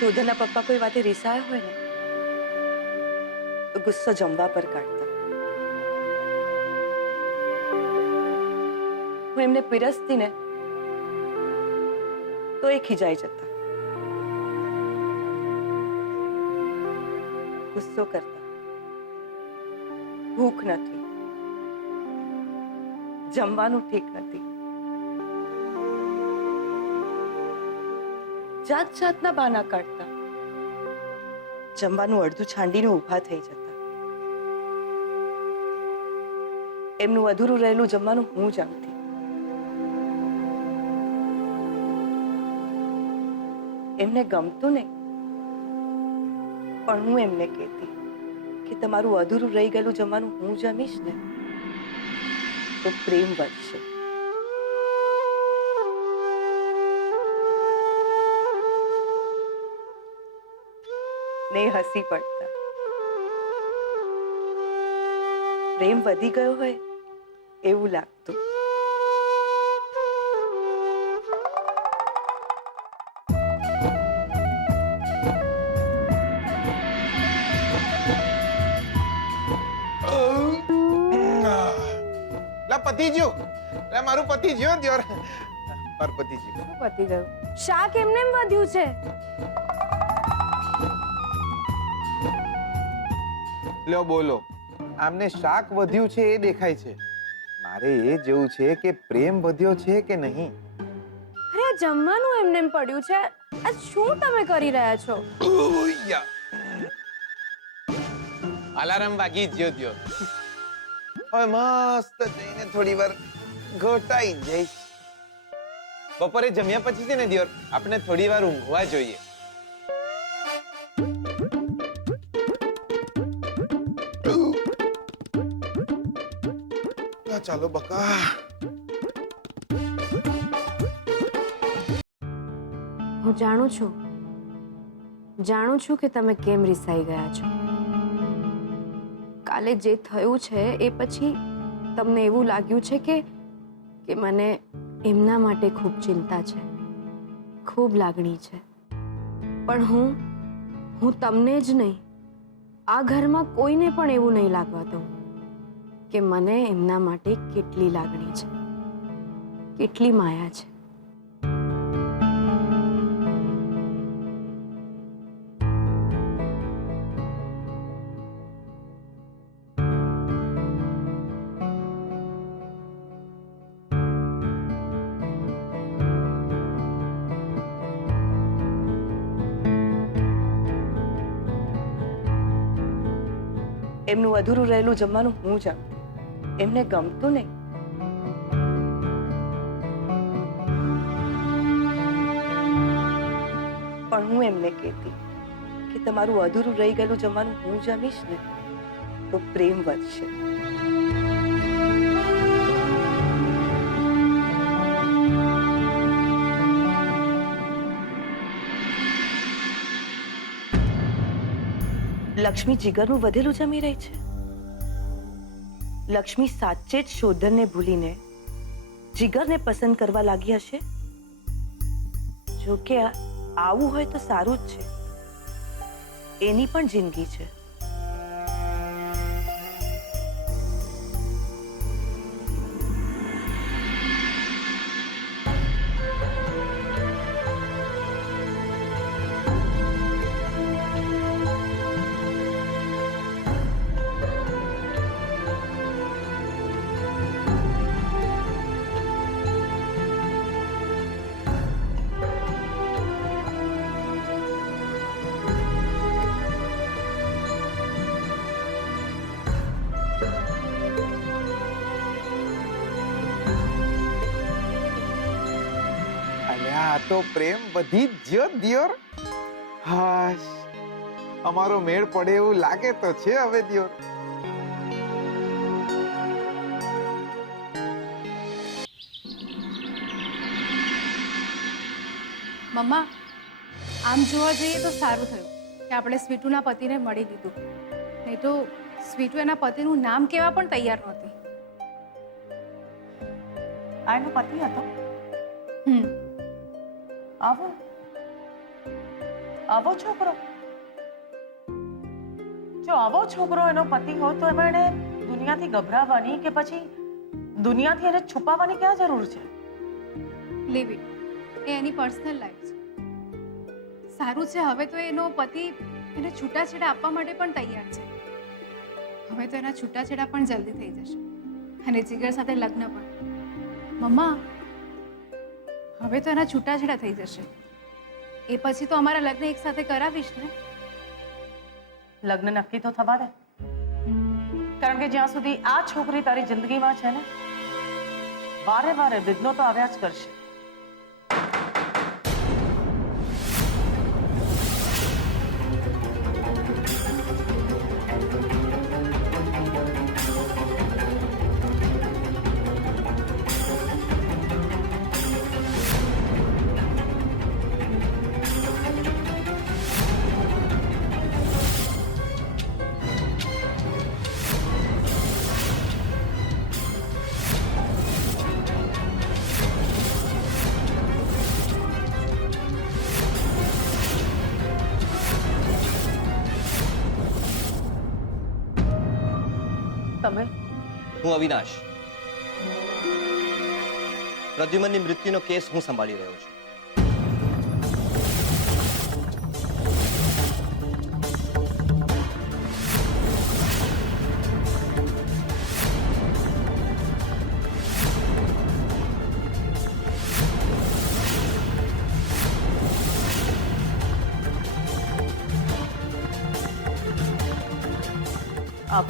શોધનના પપ્પા કોઈ વાતે રિસાયા હોય ને તો ગુસ્સો જમવા પર કાઢતા. હું એમને પીરસતી ને તો એ ખીજાઈ જતા, ગુસ્સો કરતા. ભૂખ નથી, જમવાનું ઠીક નથી, જાત જાતના બહાના કાઢતા. જમવાનું અડધું છાંડીને ઊભા થઈ જતા. એમનું અધૂરું રહેલું જમવાનું હું જમતી. એમને ગમતું નહીં, પણ હું એમને કહેતી કે તમારું અધૂરું રહી ગયેલું જમવાનું હું જમીશ ને તો પ્રેમ વધશે. ને હસી પડતા. પ્રેમ વધી ગયો હોય એવું લાગતું. પતિ જ્યો, મારું પતિ જ્યો દિયોર, મારું પતિ જ્યો. પતિ ગયું. શાક એમને એમ વધ્યું છે. લ્યો બોલો, આમને શાક વધ્યું છે એ દેખાય છે, મારે એ જેવું છે કે પ્રેમ વધ્યો છે કે નહીં. અરે આ જમવાનું એમને એમ પડ્યું છે. આ શું તમે કરી રહ્યા છો? અલાર્મ વાગી જ્યો દ્યો. હવે મસ્ત જઈને થોડી વાર ઘટાઈ જઈશ. બપોરે જમ્યા પછી છે ને દિયોર, આપણે થોડી વાર ઊંઘવા જોઈએ. ચાલો બકા. હું જાણું છું કે તમે કેમ રિસાઈ ગયા છો. કાલે જે થયું છે એ પછી તમને એવું લાગ્યું છે કે મને એમના માટે ખૂબ ચિંતા છે, ખૂબ લાગણી છે. પણ હું તમને જ નહીં, આ ઘરમાં કોઈને પણ એવું નહીં લાગવા દઉં કે મને એમના માટે કેટલી લાગણી છે, કેટલી માયા છે. એમનું અધૂરું રહેલું જમવાનું હું જમતી. એમને ગમતું નહીં, પણ હું એમને કહેતી કે તમારું અધૂરું રહી ગયેલું જમવાનું હું જમીશ ને તો પ્રેમ વધશે. લક્ષ્મી જીગરનું વધેલું જમી રહી છે. લક્ષ્મી સાચે જ શોધનને ભૂલીને જીગરને પસંદ કરવા લાગી હશે. જો કે આવું હોય તો સારું જ છે, એની પણ જિંદગી છે. આ તો પ્રેમ વધી જ જ્યો દિયોર. હાશ, અમારો મેળ પડે એવું લાગે તો છે હવે દિયોર. મમ્મા, આમ જોવા જઈએ તો સારું થયું કે આપણે સ્વીટુના પતિને મળી લીધું, નહીં તો સ્વીટુ એના પતિનું નામ કહેવા પણ તૈયાર નહોતી. આ એનો પતિ હતો. આવો આવો છોકરો? જો આવો છોકરો એનો પતિ હોય તો એમાં એને દુનિયાથી ગભરાવાની કે પછી દુનિયાથી એને છુપાવવાની ક્યાં જરૂર છે? લીવ ઇટ, એ એની પર્સનલ લાઈફ છે. સારું છે, હવે તો એનો પતિ એને છૂટાછેડા આપવા માટે પણ તૈયાર છે. હવે તો એના છૂટાછેડા પણ જલ્દી થઈ જશે અને જીગર સાથે લગ્ન પણ. મમ્મા, હવે તો એના છૂટાછેડા થઈ જશે. એ પછી તો અમારા લગ્ન એક સાથે કરાવીશ ને? લગ્ન નક્કી તો થવા દે, કારણ કે જ્યાં સુધી આ છોકરી તારી જિંદગીમાં છે ને, વારે વારે વિઘ્નો તો આવ્યા જ કરશે. તમે હું અવિનાશ, પ્રદ્યુમનની મૃત્યુનો કેસ હું સંભાળી રહ્યો છું. આપ